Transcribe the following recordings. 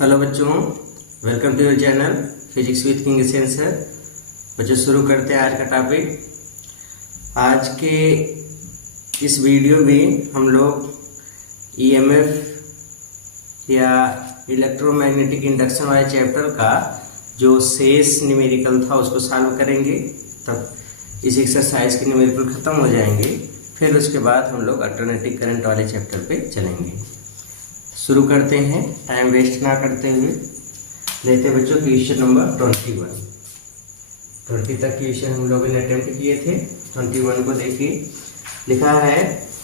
Hello बच्चों, welcome to your channel physics with king sensor. बच्चों शुरू करते हैं आज का टॉपिक। आज के इस वीडियो में हम लोग ईएमएफ या इलेक्ट्रोमैग्नेटिक इंडक्शन वाले चैप्टर का जो शेष न्यूमेरिकल था उसको सॉल्व करेंगे। तब इस एक्सरसाइज के न्यूमेरिकल खत्म हो जाएंगे, फिर उसके बाद हम लोग अल्टरनेटिव करंट वाले चैप्टर पे चलेंगे। शुरू करते हैं, टाइम वेस्ट ना करते हुए। लेते बच्चों क्वेश्चन नंबर 21। 20 तक क्वेश्चन हम लोगों ने अटेम्प्ट किए थे। 21 को देखिए, लिखा है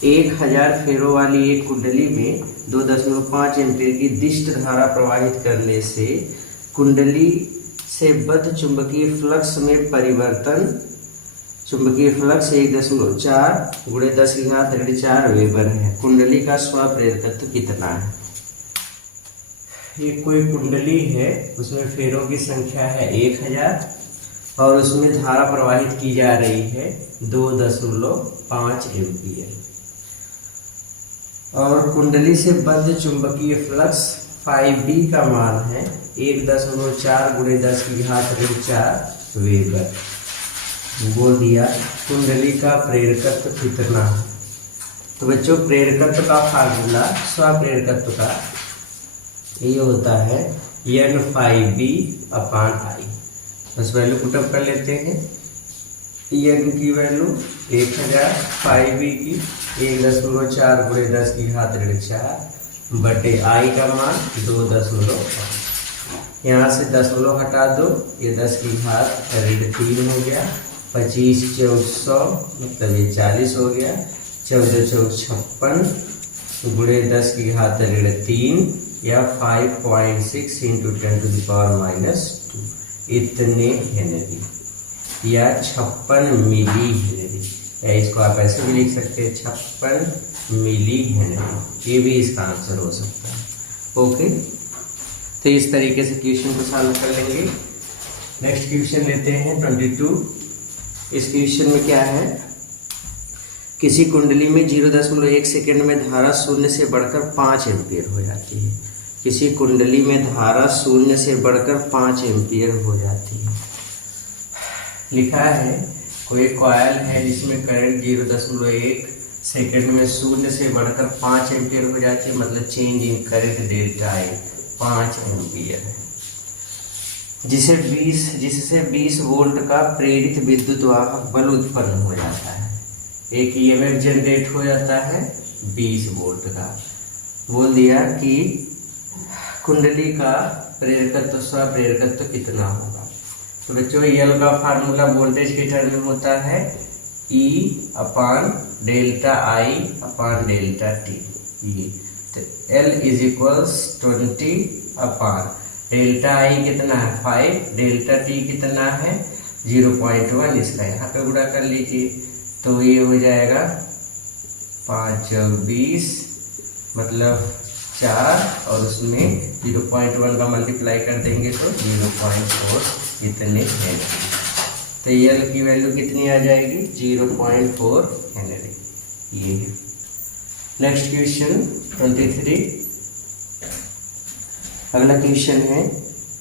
1000 फेरों वाली एक कुंडली में 2.5 एम्पीयर की दिष्ट धारा प्रवाहित करने से कुंडली से बद्ध चुंबकीय फ्लक्स में परिवर्तन। चुंबकीय फ्लक्स 1.4 × 10⁻⁴ वेबर है। कुंडली का स्वप्रेरकत्व कितना है? ये कोई कुंडली है, उसमें फेरों की संख्या है 1000 और उसमें धारा प्रवाहित की जा रही है 2.5 एम्पीयर और कुंडली से बद्ध चुंबकीय फ्लक्स 5B का मान है 1.4 × 10⁻⁴ वेबर। बोल दिया कुंडली का प्रेरकत्व कितना है। तो बच्चों प्रेरकत्व का फार्मूला स्वप्रेरकत्व का ये होता है N∅B/I। बस वैल्यू पुटअप कर लेते हैं। N की वैल्यू 1000, 5B की 1.4 × 10⁻⁴ बटे I का मान 2.5। यहाँ से 0 हटा दो, ये 10⁻³ हो गया। 25 × 100 मतलब ये 40 हो गया। 14 × 56 × 10⁻³ या 5.6 × 10⁻⁻²। इतने हेनरी या 56 मिली हेनरी, या इसको आप ऐसे भी लिख सकते हैं 56 मिली हेनरी। ये भी इसका आंसर हो सकता है। ओके, तो इस तरीके से क्वेश्चन को सॉल्व कर लेंगे। नेक्स्ट क्वेश्चन लेते हैं 22। इस क्वेश्चन में क्या है, किसी कुंडली में 0.1 सेकेंड में धारा 0 से बढ़कर 5 एम्पीयर हो जाती है। किसी कुंडली में धारा 0 से बढ़कर 5 एम्पीयर हो जाती है। लिखा है कोई कॉइल है जिसमें करंट 0.1 सेकेंड में 0 से बढ़कर 5 एम्पीयर हो जाती है, मतलब change in current delta I 5 ampere है, जिससे 20 वोल्ट का प्रेरित विद्युत वाहक बल उत्पन्न हो जाता है। एक ईएमएफ जनरेट हो जाता है 20 वोल्ट का। बोल दिया कि कुंडली का प्रेरकत्व स्वप्रेरकत्व कितना होगा। तो बच्चों एल का फार्मूला वोल्टेज के टर्म में होता है E/ΔI/ΔT। ये तो L = 20/। डेल्टा I कितना है 5, डेल्टा T कितना है 0.1। इसका यहाँ पे गुणा कर लीजिए तो ये हो जाएगा 5 × 20 मतलब 4 और उसमें 0.1 का मल्टीप्लाई कर देंगे तो 0.4 इतने हेनरी। तो L की वैल्यू कितनी आ जाएगी 0.4 हेनरी। ये है। Next question 23। अगला क्वेश्चन है,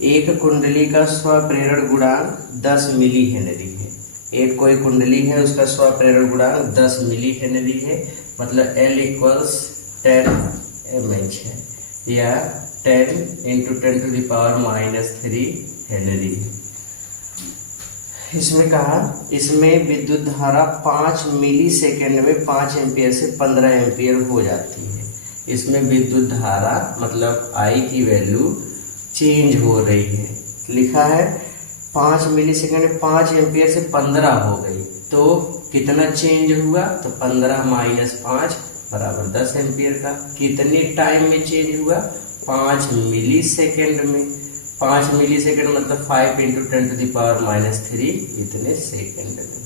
एक कुंडली का स्वप्रेरण गुणांक 10 मिली हेनरी है। एक कोई कुंडली है, उसका स्वप्रेरण गुणांक 10 मिली हेनरी है, मतलब L = 10 mH है या 10 × 10⁻³ हेनरी है। इसमें कहा इसमें विद्युत धारा 5 मिली सेकेंड में 5 एम्पीयर से 15 एम्पीयर हो जाती है। इसमें विद्युत धारा मतलब I की वैल्यू चेंज हो रही है। लिखा है 5 मिली सेकेंड में 5 एम्पीयर से 15 हो गई, तो कितना चेंज हुआ? तो 15 - 5 = 10 एम्पीयर का। कितने टाइम में चेंज हुआ? 5 मिली सेकेंड में। 5 मिली सेकेंड मतलब 5 × 10⁻³ इतने सेकेंड में।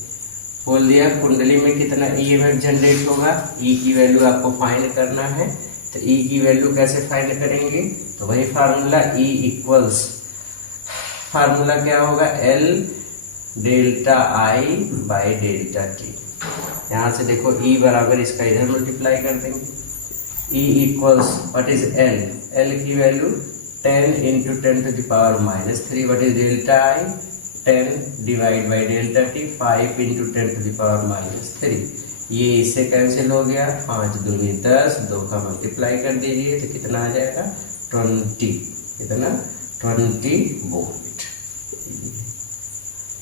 बोल दिया कुंडली में कितना ईएमएफ जनरेट होगा। E की वैल्यू आपको फाइंड करना है। तो E की वैल्यू कैसे फाइंड करेंगे? तो वही फार्मूला फार्मूला क्या होगा L∆I/ΔT। यहाँ से देखो E बराबर इसका इधर मल्टीप्लाई कर देंगे। E = what is L? L की value 10 into 10 to the power minus 3. What is delta I? 10 divided by delta t, 5 into 10 to the power minus 3. ये इससे कैंसिल हो गया, 5 दूनी 10, 2 का मल्टीप्लाई कर दीजिए तो कितना आ जाएगा 20, कितना 20 वोल्ट।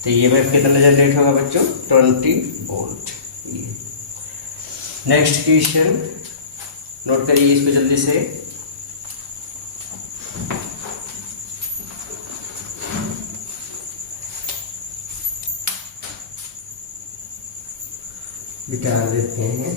तो ये में कितना जनरेट होगा बच्चों 20 वोल्ट। नेक्स्ट क्वेश्चन नोट करिए इसको जल्दी से। बिठा देते हैं।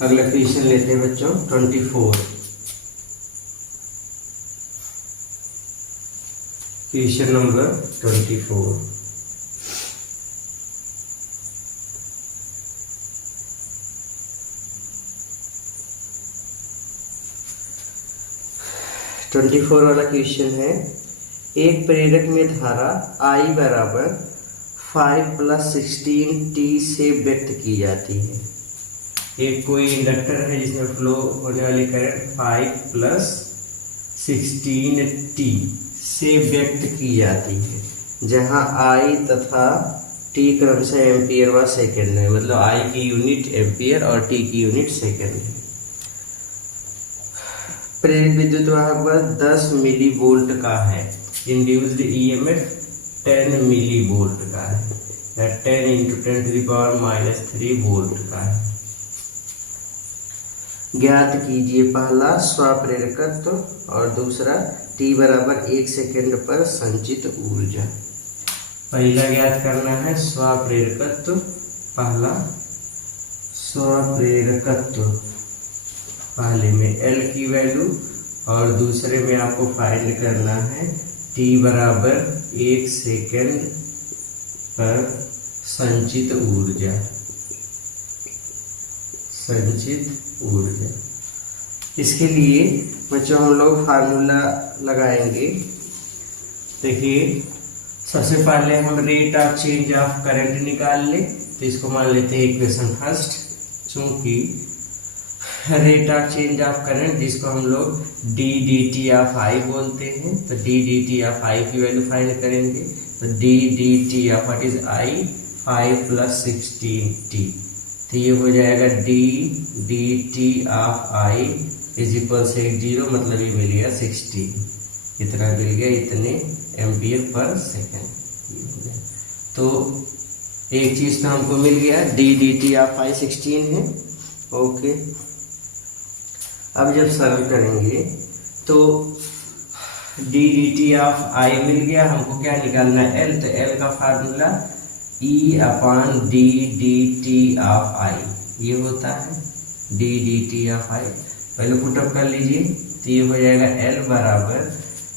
अगला क्वेश्चन लेते हैं बच्चों 24। Question number 24। वाला क्वेश्चन है, एक प्रेरक में धारा I बराबर 5 + 16t से व्यक्त की जाती है। एक कोई इंडक्टर है जिसमें फ्लो होने वाली करंट 5 + 16t से व्यक्त की जाती है, जहां I तथा t क्रमशः एम्पियर व सेकंड है, मतलब I की यूनिट एम्पियर और t की यूनिट सेकंड है। प्रेरित विद्युत वाहक बल 10 मिली वोल्ट का है। इंड्यूस्ड ईएमएफ 10 मिली वोल्ट का है, 10 × 10⁻³ वोल्ट का है। ज्ञात कीजिए पहला स्वप्रेरकत्व और दूसरा t बराबर 1 सेकेंड पर संचित ऊर्जा। पहला ज्ञात करना है स्वप्रेरकत्व, पहला स्वप्रेरकत्व, पहले में L की वैल्यू और दूसरे में आपको फाइंड करना है t बराबर 1 सेकेंड पर संचित ऊर्जा, संचित ऊर्जा। इसके लिए बच्चों हम लोग फार्मूला लगाएंगे। देखिए सबसे पहले हम rate of change of current निकाल ले, तो इसको मान लेते हैं इक्वेशन फर्स्ट। चूंकि rate of change of current जिसको हम लोग d dt ऑफ I बोलते हैं, तो d dt ऑफ I की वैल्यू फाइंड करेंगे। तो d dt of what is I 5 + 16t, तो ये हो जाएगा d dt ऑफ I = 0, मतलब ये मिल गया 16, इतना मिल गया, इतने एम्पियर पर सेकेंड। तो एक चीज तो हमको मिल गया, d dt ऑफ I 16 है। ओके, अब जब सरल करेंगे तो d dt ऑफ I मिल गया, हमको क्या निकालना है L, तो L का formula E/d dt of I ये होता है d dt ऑफ I। पहले पुटअप कर लीजिए, तो ये हो जाएगा L बराबर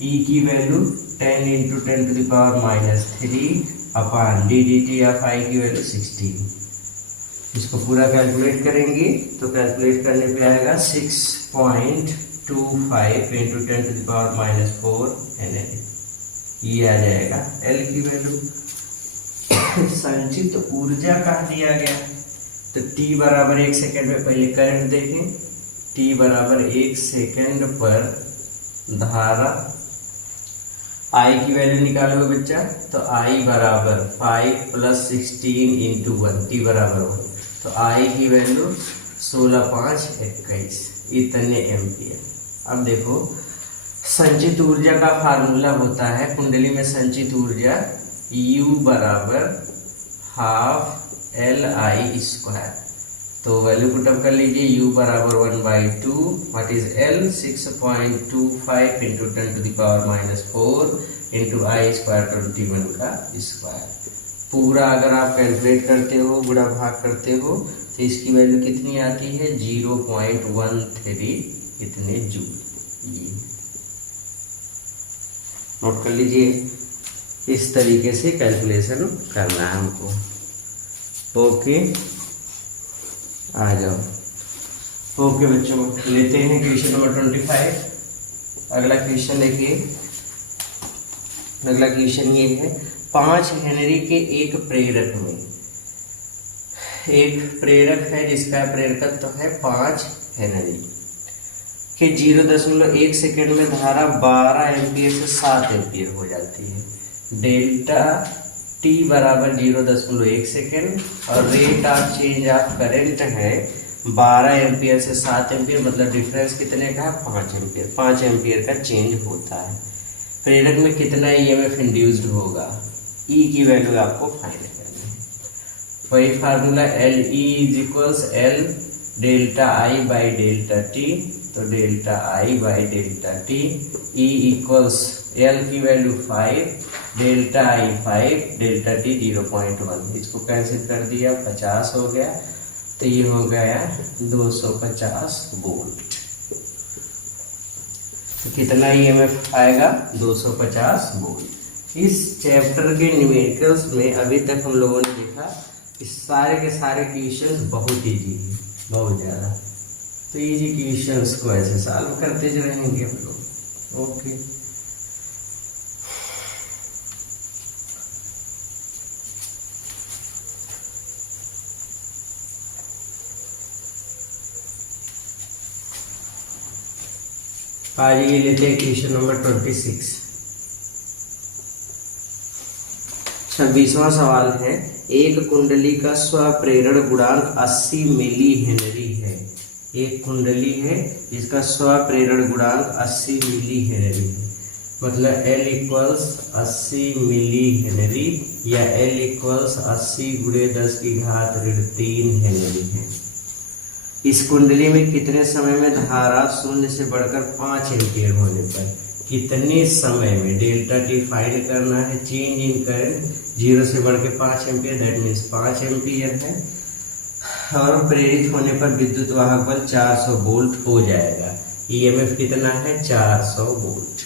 E की value 10 × 10⁻³ upon d dt of I की वैल्यू 16। इसको पूरा कैलकुलेट करेंगे तो कैलकुलेट करने पे आएगा 6.25 × 10⁻⁴ Nm, ये आ जाएगा L की वैल्यू। संचित ऊर्जा कहा दिया गया, तो t बराबर 1 सेकेंड में पहले करंट देखें, t बराबर 1 सेकेंड पर धारा I की वैल्यू निकालोगे बच्चा, तो I बराबर 5 + 16 × 1, t बराबर 1, तो I की वैल्यू 16×5 = 21, इतने एम्पियर। अब देखो संचित ऊर्जा का फार्मूला होता है कुंडली में संचित ऊर्जा U बराबर ½ Li², तो वैल्यू पुटअप कर लीजिए। U बराबर 1/2, व्हाट इज L 6.25 × 10⁻⁴ × I² 21 का स्क्वायर। पूरा अगर आप कैलकुलेट करते हो, गुणा भाग करते हो, तो इसकी वैल्यू कितनी आती है 0.13 इतने जूल। ये नोट कर लीजिए, इस तरीके से कैलकुलेशन करना है हमको। ओके। आ जाओ। ओके बच्चों, लेते हैं क्वेश्चन नंबर 25। अगला क्वेश्चन देखिए। अगला क्वेश्चन ये है, 5 हेनरी के एक प्रेरक में, एक प्रेरक है जिसका प्रेरकत्व है 5 हेनरी के 0.1 सेकेंड में धारा 12 एम्पियर से 7 एम्पियर हो जाती है। डेल्टा टी बराबर 0.1 सेकेंड और rate of change of current है 12 एम्पियर से 7 एम्पियर, मतलब डिफरेंस कितने का है 5 एम्पियर। 5 एम्पियर का चेंज होता है। प्रेरक में कितना ईएमएफ इंड्यूस्ड होगा, ई की वैल्यू आपको फाइंड करनी है। वही formula L E is equals L delta I by delta T, तो delta I by delta T, E equals L की value 5, delta I 5, delta T 0.1, इसको कैंसिल कर दिया 50 हो गया, तो ये हो गया 250 वोल्ट। तो कितना ईएमएफ आएगा 250 वोल्ट। इस चैप्टर के न्यूमेरिकल्स में अभी तक हम लोगों ने देखा कि सारे के सारे क्वेश्चंस बहुत इजी है, बहुत ज़्यादा। तो इजी क्वेश्चंस को ऐसे सॉल्व करते रहेंगे हम लोग। ओके, आज ये लेते हैं क्वेश्चन नंबर 26। 26वां सवाल है, एक कुंडली का स्वप्रेरण गुणांक 80 मिली हेनरी है। एक कुंडली है जिसका स्वप्रेरण गुणांक 80 मिली हेनरी है, मतलब L इक्वल्स 80 मिली हेनरी या L इक्वल्स 80 × 10⁻³ हेनरी है। इस कुंडली में कितने समय में धारा 0 से बढ़कर 5 एम्पियर होने पर, कितने समय में, डेल्टा टी फाइंड करना है। चेंज इन करंट 0 से बढ़ के 5 एम्पियर, दैट मीन्स 5 एम्पियर है, और प्रेरित होने पर विद्युत वाहक बल 400 वोल्ट हो जाएगा। ईएमएफ कितना है 400 वोल्ट।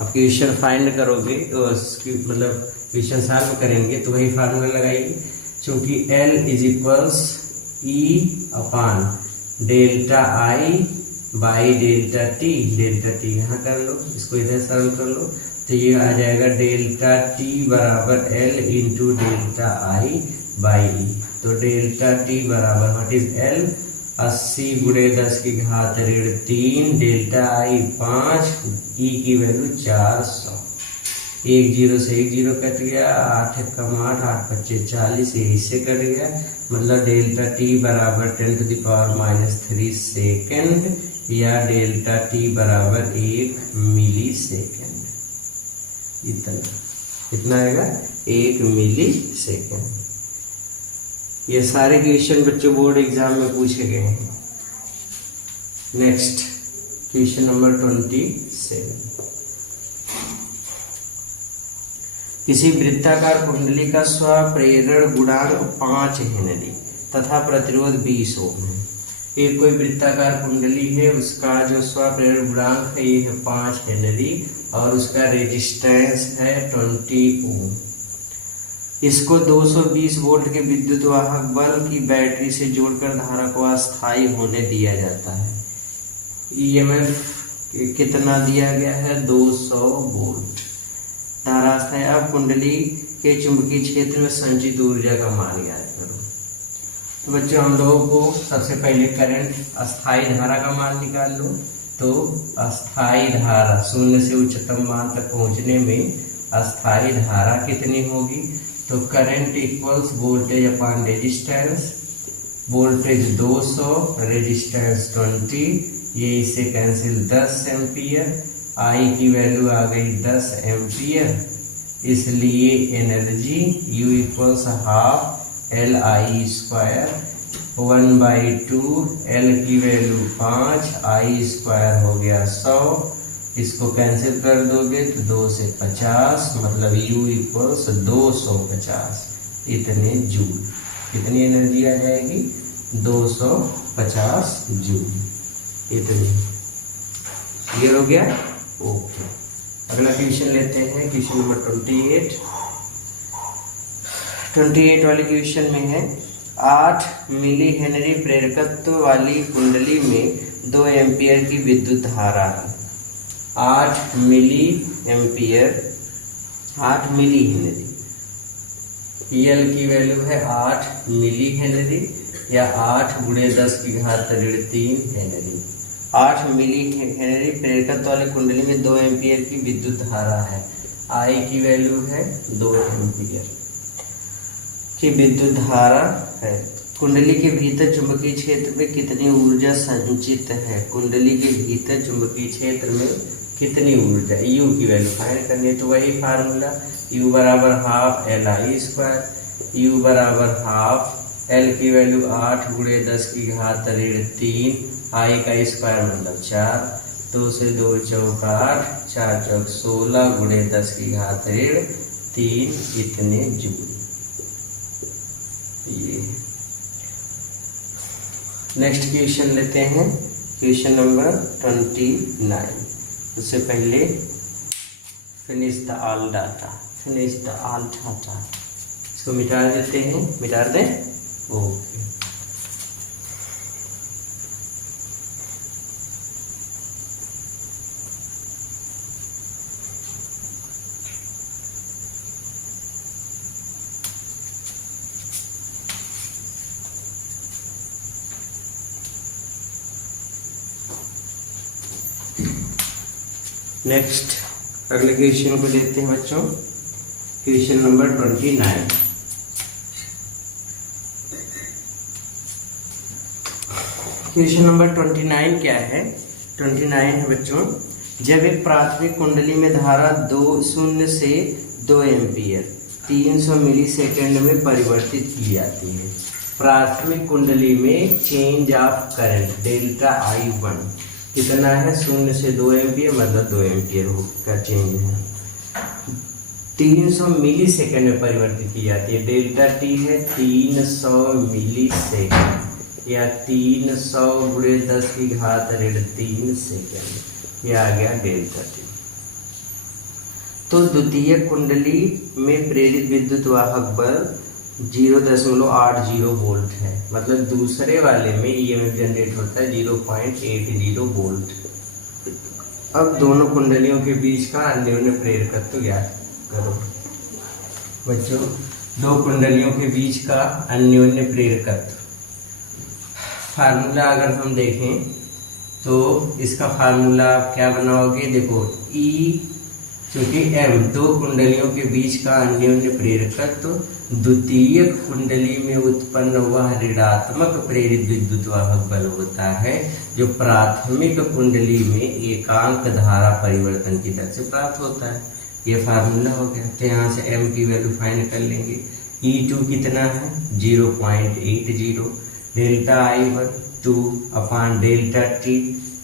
अब क्वेश्चन फाइंड करोगे तो मतलब क्वेश्चन सॉल्व करेंगे तो वही फार्मूला लगाइए, क्योंकि L is equals E upon delta I by delta T. Delta T यहाँ कर लो, इसको इधर सॉल्व कर लो, तो ये आ जाएगा डेल्टा टी बराबर L into delta I by E. तो डेल्टा टी बराबर what is L, 80 × 10⁻³ delta I 5, E की वैल्यू 400। 1 0 से 1 0 कट गया, 8 × 8, 8 × 5 40, ये इससे कट गया, मतलब डेल्टा टी बराबर 10⁻³ सेकेंड या डेल्टा टी बराबर 1 मिली सेकेंड। इतना आएगा 1 मिली सेकेंड। ये सारे क्वेश्चन बच्चों बोर्ड एग्जाम में पूछे गए हैं। Next question number 27। किसी वृत्ताकार कुंडली का स्वप्रेरण गुणांक 5 हेनरी तथा प्रतिरोध 20 ओम है। ये कोई वृत्ताकार कुंडली है, उसका जो स्वप्रेरण गुणांक है ये है 5 हेनरी और उसका रेजिस्टेंस है 20 ओम। इसको 220 वोल्ट के विद्युत वाहक बल की बैटरी से जोड़कर धारा को अस्थायी होने दिया जाता है। ईएमएफ कितना दिया गया है 200 वोल्ट। धारा अस्थायी। अब कुंडली के चुंबकीय क्षेत्र में संचित ऊर्जा का मान ज्ञात करो। तो बच्चों हम लोगों को सबसे पहले करंट अस्थायी धारा का मान निकाल लो। तो अस्थायी धारा 0 से उच्चतम मान तक पहुंचने में अस्थायी धारा कितनी होगी, तो current equals voltage upon resistance. Voltage 200, resistance 20, ये इससे कैंसिल 10 एम्पियर। आई की वैल्यू आ गई 10 एम्पियर, इसलिए energy U equals half LI², 1/2 L की वैल्यू 5, I² हो गया 100, इसको कैंसिल कर दोगे तो 2 से 50, मतलब U इक्वल्स 250, इतने जूल। कितनी एनर्जी आ जाएगी 250 जूल। इतनी क्लियर हो गया। ओके, अगला क्वेश्चन लेते हैं, क्वेश्चन नंबर 28 वाले क्वेश्चन में है, 8 मिली हेनरी प्रेरकत्व वाली कुंडली में 2 एम्पियर की विद्युत धारा है। 8 मिली एम्पियर, 8 मिली हेनरी, यल की वैल्यू है 8 मिली हेनरी या 8 गुणे 10 की घात ऋण 3 हेनरी। 8 मिली हेनरी प्रेरकत्व वाली कुंडली में 2 एम्पियर की विद्युत धारा है। आई की वैल्यू है 2 एम्पियर की विद्युत धारा है। कुंडली के भीतर चुंबकीय क्षेत्र में कितनी ऊर्जा संचित है? कुंडली के भीतर चुंबकीय क्षेत्र में कितनी ऊर्जा, यू की वैल्यू फाइंड करनी है। तो वही फार्मूला, यू बराबर half L I square, you बराबर हाफ एल की वैल्यू 8 गुणे 10 की घात ऋण 3, आई का स्क्वायर मतलब 4, 2 से 2 चौक 8, 4 चौक 16 गुणे 10 की घात ऋण 3 इतने जूल। ये नेक्स्ट क्वेश्चन लेते हैं, क्वेश्चन नंबर 29। उससे पहले finish the all data, finish the all data, इसको मिटा देते हैं, मिटा दें। ओके, नेक्स्ट अगले क्वेश्चन को लेते हैं बच्चों, क्वेश्चन नंबर 29। क्वेश्चन नंबर 29 क्या है? 29 है बच्चों, जब एक प्राथमिक कुंडली में धारा 0 से 2 एम्पियर 300 मिली सेकेंड में परिवर्तित की जाती है। प्राथमिक कुंडली में change of current delta I1 कितना है? 0 से 2 एम्पियर मतलब 2 एम्पियर का चेंज है। 300 मिली सेकेंड में परिवर्तित की जाती है। डेल्टा टी है 300 मिली सेकेंड या 300 गुणे 10 की घात ऋण 3 सेकेंड, ये आ गया डेल्टा टी। तो द्वितीय कुंडली में प्रेरित विद्युत वाहक बल 0.80 वोल्ट है, मतलब दूसरे वाले में ईएमएफ जनरेट होता है 0.80 वोल्ट। अब दोनों कुंडलियों के बीच का अन्योन्य प्रेरकत्व ज्ञात करो। बच्चों, दो कुंडलियों के बीच का अन्योन्य प्रेरकत्व फार्मूला अगर हम देखें तो इसका फार्मूला क्या बनाओगे? देखो, ई चूंकि एम दो कुंडलियों के बीच का अन्योन्य प्रेरकत्व द्वितीय कुंडली में उत्पन्न हुआ ऋणात्मक प्रेरित विद्युत वाहक बल होता है, जो प्राथमिक कुंडली में एकांक धारा परिवर्तन की दर से प्राप्त होता है। ये फार्मूला हो गया। तो यहाँ से m की वैल्यू फाइंड कर लेंगे। E2 कितना है? 0.80। डेल्टा I1 2 अपान डेल्टा टी,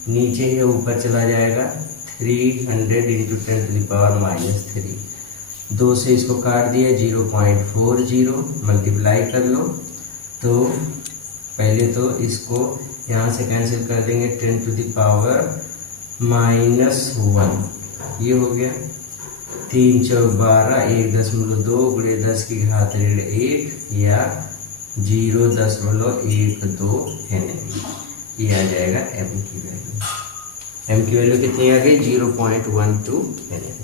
नीचे है ऊपर चला जाएगा 300 इंटू 10⁻³ 2 से इसको काट दिया 0.40, मल्टीप्लाई कर लो। तो पहले तो इसको यहाँ से कैंसिल कर देंगे 10⁻⁻1, ये हो गया 3 चौक 12, 1.2 गुणे 10 की घात ऋण 1 या 0.12 हेनरी। ये आ जाएगा m की वैल्यू। m की वैल्यू कितनी आ गई? 0.12 हेनरी।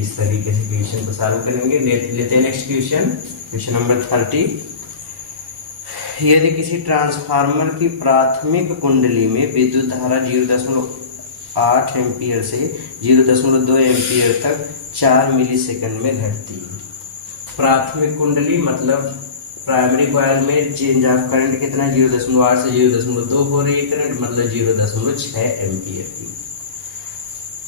इस तरीके से क्वेश्चन को सॉल्व करेंगे। लेते हैं नेक्स्ट क्वेश्चन, क्वेश्चन नंबर 30। यदि किसी ट्रांसफार्मर की प्राथमिक कुंडली में विद्युत धारा 0.8 एम्पियर से 0.2 एम्पियर तक 4 मिलीसेकंड में घटती है। प्राथमिक कुंडली मतलब प्राइमरी कॉइल में चेंज ऑफ करंट कितना? 0.8 से 0.2 हो रही है करंट, मतलब 0.6 एम्पियर की।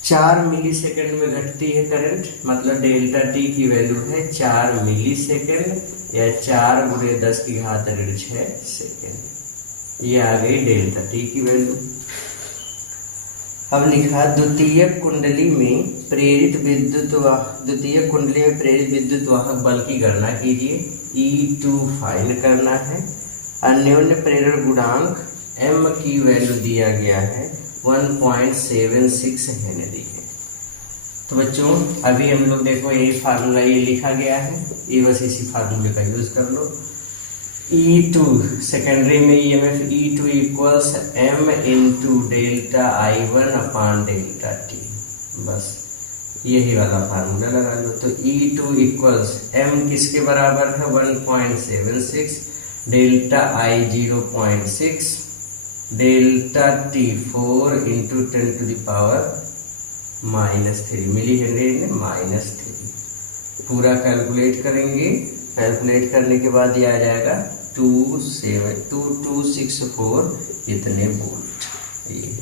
4 मिलीसेकंड में घटती है करंट, मतलब डेल्टा टी की वैल्यू है 4 मिलीसेकंड या 4 गुणे 10 की घात ऋण 6 सेकेंड। ये आ गई डेल्टा टी की वैल्यू। अब लिखा द्वितीय कुंडली में प्रेरित विद्युत वाहक बल की गणना कीजिए। E2 फाइंड करना है। अन्योन्य प्रेरण गुणांक m की वैल्यू दिया गया है 1.76 हेनरी है। तो बच्चों अभी हम लोग देखो यही फार्मूला ये लिखा गया है, ये बस इसी फार्मूले का यूज कर लो। E2 सेकेंडरी में EMF E2 equals M into delta I1 upon delta T। बस यही वाला फार्मूला लगा लो। तो E2 इक्वल्स M किसके बराबर है 1.76, delta I 0.6, delta T 4 into 10 to the power -3 milli henry में -3। पूरा कैलकुलेट करेंगे। कैलकुलेट करने के बाद ये आ जाएगा 2264 इतने वोल्ट। ये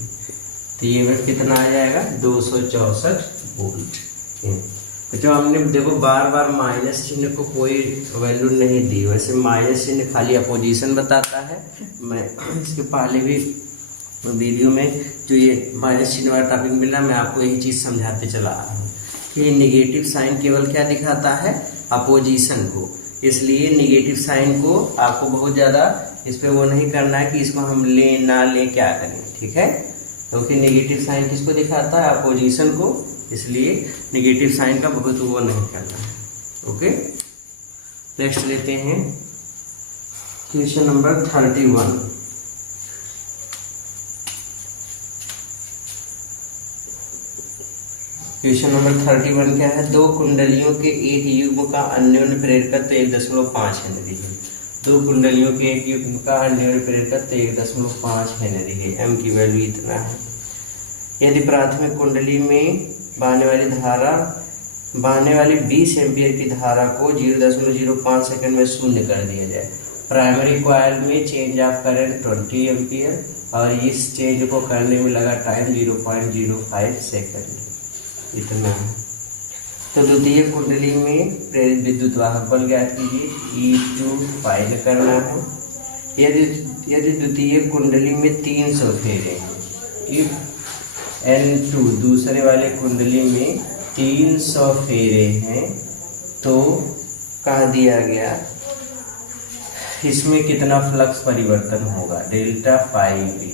तो ये में कितना आ जाएगा 264 वोल्ट। तो जो हमने देखो बार बार माइनस चिन्ह को कोई वैल्यू नहीं दी, वैसे माइनस चिन्ह खाली अपोजिशन बताता है। मैं इसके पहले भी वीडियो में जो ये माइनस चिन्ह वाला टॉपिक मिला, मैं आपको यही चीज़ समझाते चला आ रहा हूँ कि नेगेटिव साइन केवल क्या दिखाता है, अपोजिशन को। इसलिए नेगेटिव साइन को आपको बहुत ज़्यादा इस पर वो नहीं करना है कि इसको हम लें ना लें क्या करें, ठीक है। क्योंकि नेगेटिव साइन किसको दिखाता है, अपोजिशन को, इसलिए नेगेटिव साइन का बहुत वो नहीं करना है। ओके, नेक्स्ट लेते हैं क्वेश्चन नंबर 31। क्वेश्चन नंबर 31 क्या है, दो कुंडलियों के एक युग्म का अन्योन्य प्रेरकत्व 1.5 हेनरी है। दो कुंडलियों के एक युग्म का अन्योन्य प्रेरकत्व 1.5 हेनरी है। एम की वैल्यू इतना है। यदि प्राथमिक कुंडली में बहने वाली 20 एम्पियर की धारा को 0.05 सेकंड में शून्य कर दिया जाए। प्राइमरी कॉइल में चेंज ऑफ करंट 20 एम्पियर और इस चेंज को करने में लगा टाइम 0.05 सेकंड इतना है। तो द्वितीय कुंडली में प्रेरित विद्युत वाहक बल ज्ञात कीजिए। E2 फाइंड करना है। यदि द्वितीय कुंडली में 300 फेरे हैं, इफ N2 दूसरे वाले कुंडली में 300 फेरे हैं, तो कह दिया गया इसमें कितना फ्लक्स परिवर्तन होगा, डेल्टा फाई बी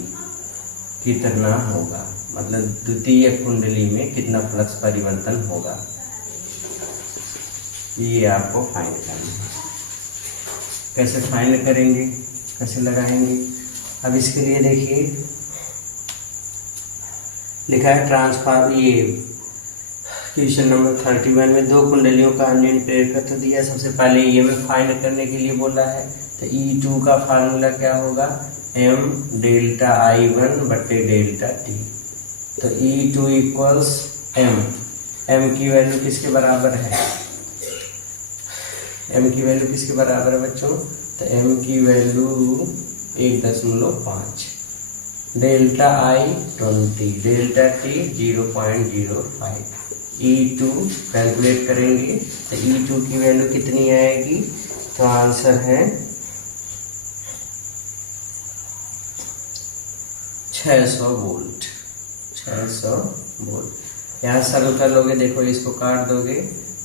कितना होगा, मतलब द्वितीय कुंडली में कितना फ्लक्स परिवर्तन होगा, ये आपको फाइंड करना है। कैसे फाइंड करेंगे, कैसे लगाएंगे। अब इसके लिए देखिए लिखा है ट्रांसफार्म। ये क्वेश्चन नंबर 31 में दो कुंडलियों का अन्योन्य प्रेरकत्व दिया। सबसे पहले EMF फाइंड करने के लिए बोला है। तो E2 का फार्मूला क्या होगा, M डेल्टा I1 बटे डेल्टा T। तो E2 इक्वल्स M की वैल्यू किसके बराबर है, M की वैल्यू किसके बराबर है बच्चों, तो M की value 1.5, delta I 20, delta T 0.05। E2 calculate करेंगे तो E2 की वैल्यू कितनी आएगी, तो आंसर है 600 वोल्ट। 600 वोल्ट। यहाँ सरल कर लोगे, देखो इसको काट दोगे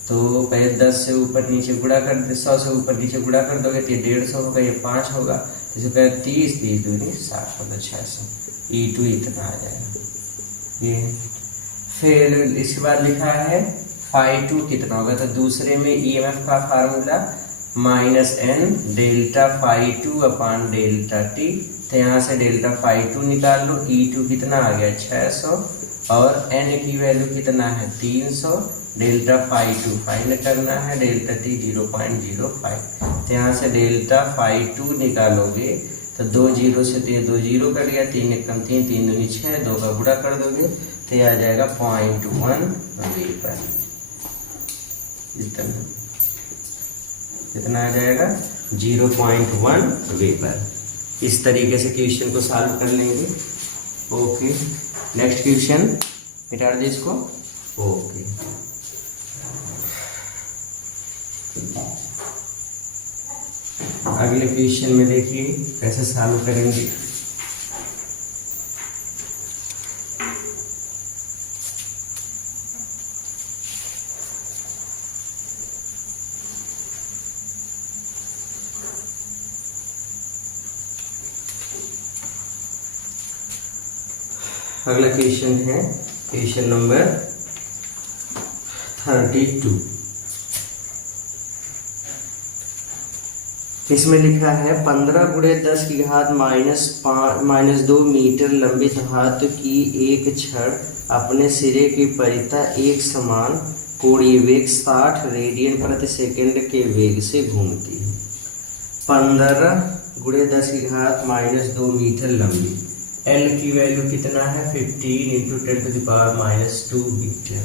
तो पहले 10 से ऊपर नीचे गुणा कर दे, 100 से ऊपर नीचे गुणा कर दोगे तो ये 150 होगा, ये 5 होगा, जैसे कहे 30 दूनी 60 मतलब 600। E2 इतना आ जाएगा ये। फिर इसके बाद लिखा है φ2 कितना होगा, तो दूसरे में EMF का formula -n delta φ2 upon delta T। तो यहाँ से डेल्टा φ2 निकाल लो। E2 कितना आ गया 600 और n की वैल्यू कितना है 300, डेल्टा φ2 फाइंड करना है, डेल्टा T 0.05। तो यहाँ से डेल्टा φ2 निकालोगे तो 2 0 से 2 0 कट गया, 3 1 कम 3 3 दूनी 6, 2 का गुणा कर दोगे तो यह आ जाएगा 0.1 वेपर। कितना आ जाएगा 0.1 वेपर। इस तरीके से क्वेश्चन को सॉल्व कर लेंगे। ओके, नेक्स्ट क्वेश्चन मिटा दे इसको। ओके, अगले क्वेश्चन में देखिए कैसे सॉल्व करेंगे। अगला क्वेश्चन है क्वेश्चन नंबर 32। इसमें लिखा है 15 गुणे 10 की घात -2 मीटर लंबी धातु की एक छड़ अपने सिरे की परितः एक समान कोणीय वेग 60 रेडियन प्रति सेकंड के वेग से घूमती है। 15 गुणे 10 की घात -2 मीटर लंबी, L की वैल्यू कितना है 15 × 10⁻² मीटर।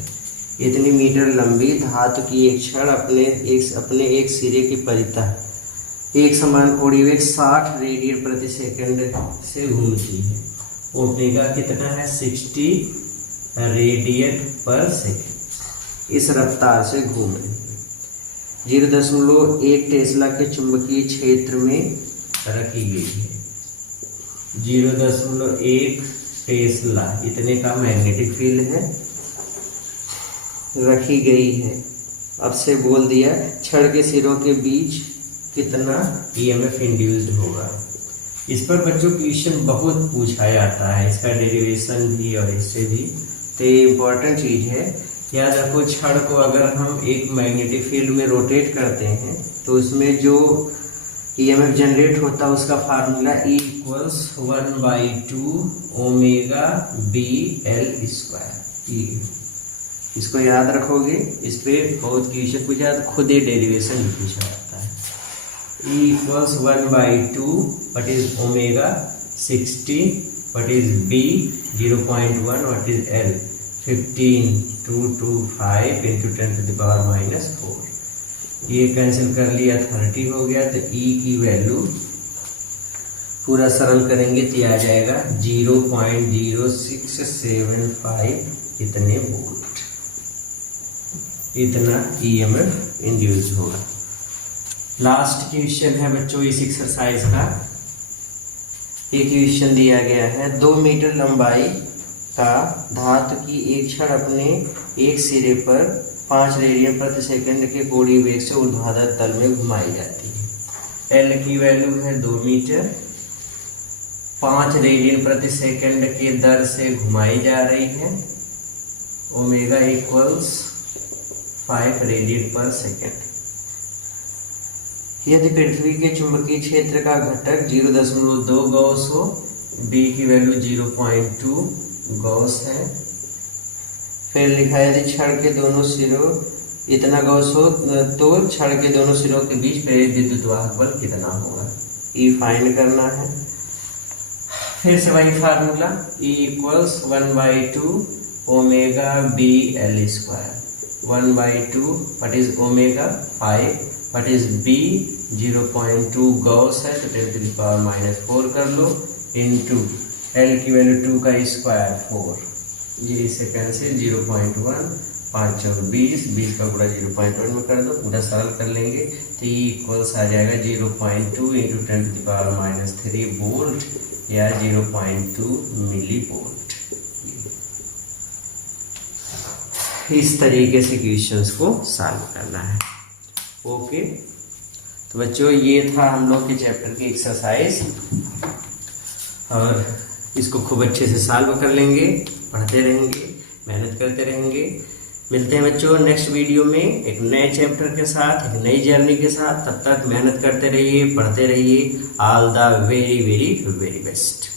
इतनी मीटर लंबी धातु की एक छड़ अपने एक सिरे की परितः एक समान कोणीय वेग 60 रेडियन प्रति सेकंड से घूमती है। ओमेगा कितना है 60 रेडियन पर सेकंड। इस रफ्तार से घूम रही है। 0.1 टेस्ला के चुंबकीय क्षेत्र में रखी गई है। 0.1 टेस्ला इतने का मैग्नेटिक फील्ड है, रखी गई है। अब से बोल दिया छड़ के सिरों के बीच कितना ईएमएफ इंड्यूस्ड होगा। इस पर बच्चों क्वेश्चन बहुत पूछा जाता है, इसका डेरिवेशन भी और इससे भी। तो ये इम्पोर्टेंट चीज़ है, याद रखो। छड़ को अगर हम एक मैग्नेटिक फील्ड में रोटेट करते हैं तो उसमें जो ईएमएफ जनरेट होता है उसका फार्मूला E = 1/2 ओमेगा BL²। इसको याद रखोगे, इस पे बहुत क्वेश्चन पूछा तो खुद ही डेरिवेशन भी पूछा जाता है। E = 1/2 what is omega 60 what is B 0.1 what is L 15,225 × 10⁻⁴। ये कैंसिल कर लिया 30 हो गया, तो E की वैल्यू पूरा सरल करेंगे तो आ जाएगा 0.0675 इतने वोल्ट। इतना ईएमएफ इंड्यूस होगा। लास्ट क्वेश्चन है बच्चों इस एक्सरसाइज का। एक क्वेश्चन दिया गया है 2 मीटर लंबाई का धातु की एक छड़ अपने एक सिरे पर 5 रेडियन प्रति सेकंड के कोणीय वेग से ऊर्ध्वाधर तल में घुमाई जाती है। एल की वैल्यू है 2 मीटर, 5 रेडियन प्रति सेकंड के दर से घुमाई जा रही है। ओमेगा = 5 रेडियन पर सेकंड। यदि पृथ्वी के चुंबकीय क्षेत्र का घटक 0.2 गॉस हो, B की वैल्यू 0.2 गॉस है। फिर लिखा है यदि छड़ के दोनों सिरों इतना गॉस हो तो छड़ के दोनों सिरों के बीच प्रेरित विद्युत वाहक बल कितना होगा, E फाइंड करना है। फिर से वही formula E = 1/2 omega BL²। 1/2 what is omega 5 what is B 0.2 Gauss है तो 10⁻⁴ कर लो इंटू L की वैल्यू 2 का स्क्वायर 4, ये इसे कैंसिल 0.1 5 4 20 का पूरा 0.1 में कर दो, पूरा सरल कर लेंगे तो E आ जाएगा 0.2 × 10⁻³ वोल्ट या 0.2 मिली वोल्ट। इस तरीके से क्वेश्चंस को सॉल्व करना है। ओके, तो बच्चों ये था हम लोग के चैप्टर की एक्सरसाइज, और इसको खूब अच्छे से सॉल्व कर लेंगे, पढ़ते रहेंगे, मेहनत करते रहेंगे। मिलते हैं बच्चों नेक्स्ट वीडियो में एक नए चैप्टर के साथ, एक नई जर्नी के साथ। तब तक मेहनत करते रहिए, पढ़ते रहिए। All the very very very best.